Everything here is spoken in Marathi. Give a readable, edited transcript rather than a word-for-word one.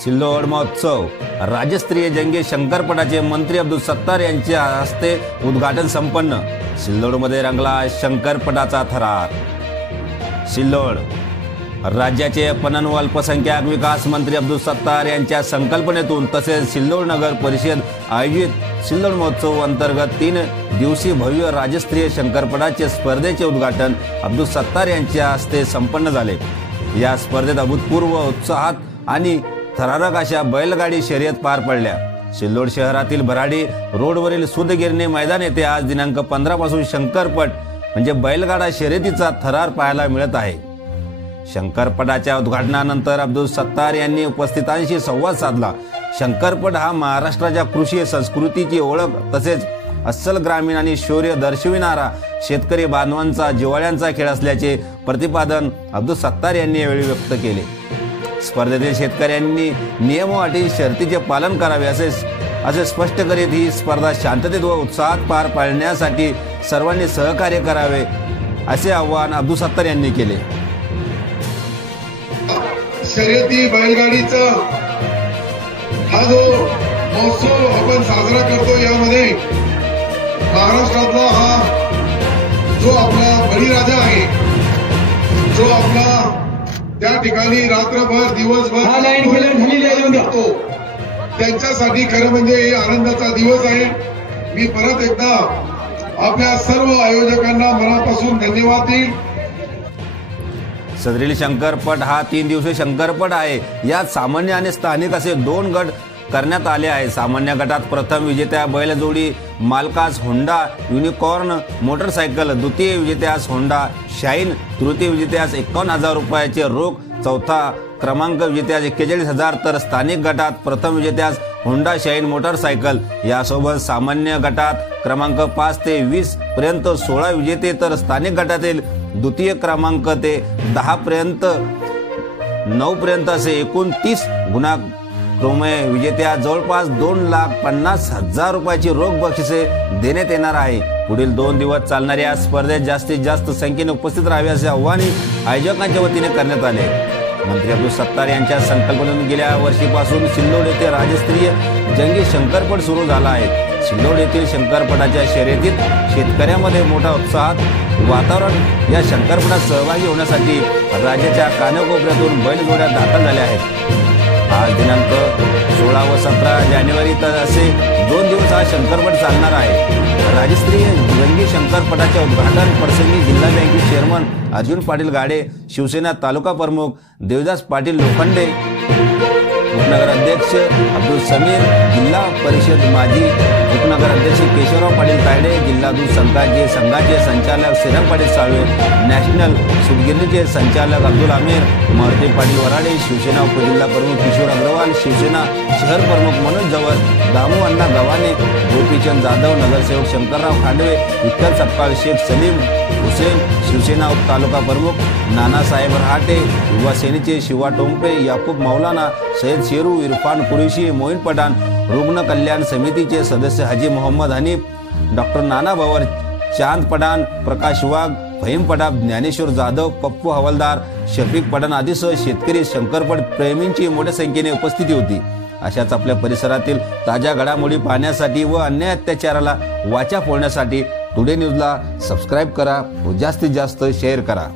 सिल्लोड महोत्सव राज्यस्तरीय जंगी शंकरपटाचे मंत्री अब्दुल सत्तार यांच्या हस्ते उद्घाटन संपन्न। सिल्लोडमध्ये रंगला शंकरपटाचा थरार। सिल्लोड राज्याचे पणन व अल्पसंख्याक विकास मंत्री अब्दुल सत्तार यांच्या संकल्पनेतून तसेच सिल्लोड नगर परिषद आयोजित सिल्लोड महोत्सव अंतर्गत 3 दिवसीय भव्य राज्यस्तरीय शंकरपटाचे स्पर्धेचे उद्घाटन अब्दुल सत्तार यांच्या हस्ते संपन्न झाले। या स्पर्धेत अभूतपूर्व उत्साहात आणि थरारक अशा बैलगाडी शर्यत पार पडल्या। सिल्लोड शहरातील भराडी रोडवरील सुदगिरणी मैदान येथे आज दिनांक 15 पासून शंकरपट म्हणजे बैलगाडा शर्यतीचा थरार पाहायला मिळत आहे। शंकरपटाच्या उद्घाटनानंतर अब्दुल सत्तार यांनी उपस्थितांशी संवाद साधला। शंकरपट हा महाराष्ट्राच्या कृषी संस्कृतीची ओळख तसेच अस्सल ग्रामीण आणि शौर्य दर्शविणारा शेतकरी बांधवांचा जिव्हाळ्यांचा खेळ असल्याचे प्रतिपादन अब्दुल सत्तार यांनी यावेळी व्यक्त केले। स्पर्धेतील शेतकऱ्यांनी नियम व अटी शर्तीचे पालन करावे असे स्पष्ट करीत ही स्पर्धा शांततेत व उत्साहात पार पाडण्यासाठी सर्वांनी सहकार्य करावे असे आवाहन अब्दुल सत्तार यांनी केले। शर्यती बैलगाडीचा हा जो महोत्सव आपण साजरा करतो, यामध्ये महाराष्ट्रातला हा जो आपला बळीराजा आहे, जो आपला त्या ठिकाणी रात्रभर दिवसभर करतो, त्यांच्यासाठी खरं म्हणजे हे आनंदाचा दिवस आहे। मी परत एकदा आपल्या सर्व आयोजकांना मनापासून धन्यवाद देईन। सदरील शंकरपट हा 3 दिवसीय शंकरपट आहे। यात सामान्य आणि स्थानिक असे 2 गट करण्यात आले आहे। सामान्य गटात प्रथम विजेत्या बैलजोडी मालकास होंडा युनिकॉर्न मोटरसायकल, द्वितीय विजेत्यास होंडा शाईन, तृतीय विजेत्यास 51,000 रुपयाचे रोख, चौथा क्रमांक विजेत्यास 41,000 तर स्थानिक गटात प्रथम विजेत्यास होंडा शाईन मोटरसायकल। यासोबत सामान्य गटात क्रमांक 5 ते 20 पर्यंत 16 विजेते तर स्थानिक गटातील द्वितीय क्रमांक ते 10 पर्यंत 9 पर्यंत असे एकूण 30 गुणाक्रमे विजेत्या जवळपास 2,50,000 रुपयाची रोख बक्षिसे देण्यात येणार आहे। पुढील 2 दिवस चालणाऱ्या स्पर्धेत जास्तीत जास्त संख्येने उपस्थित राहावे असे आवाहन आयोजकांच्या वतीने करण्यात आले। मंत्री अब्दुल सत्तार यांच्या संकल्पनेतून गेल्या वर्षीपासून सिल्लोड येथे राज्यस्तरीय जंगी शंकरपट सुरू झाला आहे। सिल्लोड येथील शंकरपटाच्या शर्यतीत शेतकऱ्यांमध्ये मोठा उत्साहात वातावरण। या शंकरपटात सहभागी होण्यासाठी राज्याच्या कानाकोपऱ्यातून बैलजोड्या दाखल झाल्या आहेत। आज दिनांक 16 व 17 जानेवारी असे 2 दिवस हा शंकरपट चालणार आहे। राज्यस्तरीय जंगी शंकरपटाच्या उद्घाटन प्रसंगी जिल्हा बँकेचे चेअरमन अर्जुन पाटील गाडे, शिवसेना तालुका प्रमुख देवदास पाटील लोखंडे, उपनगर अध्यक्ष अब्दुल समीर, जिल्हा परिषद माजी उपनगर अध्यक्ष केशवराव पाटील तायडे, जिल्हा दूध संघाचे संचालक श्रीराम पाटील साळवे, नॅशनल सुदगिरणीचे संचालक अब्दुल आमिर, मारुती पाटील वराडे, शिवसेना उपजिल्हा प्रमुख किशोर अग्रवाल, शिवसेना शहर प्रमुख मनोज जवळ, दामू अण्णा गव्हाणे, गोपीचंद जाधव, नगरसेवक शंकरराव खांडवे, विठ्ठल सपकाळ शेख सलीम हुसेन, शिवसेना तालुका प्रमुख नानासाहेब रहाटे, युवा सेनेचे शिवा टोंपे, याकूब मौलाना, सैयद शेरू, इरफान कुरेशी, मोईन पठाण, रुग्ण कल्याण समितीचे सदस्य हाजी मोहम्मद हनीफ, डॉक्टर नाना भवर, चांद पठाण, प्रकाश वाघ, फहीम पठाण, ज्ञानेश्वर जाधव, पप्पू हवालदार, शफीक पठाण आदीसह शेतकरी शंकरपट प्रेमींची मोठ्या संख्येने उपस्थिती होती। अशाच आपल्या परिसरातील ताज्या घडामोडी पाहण्यासाठी व अन्याय अत्याचाराला वाचा फोडण्यासाठी टुडे न्यूजला सबस्क्राईब करा व जास्तीत जास्त शेअर करा।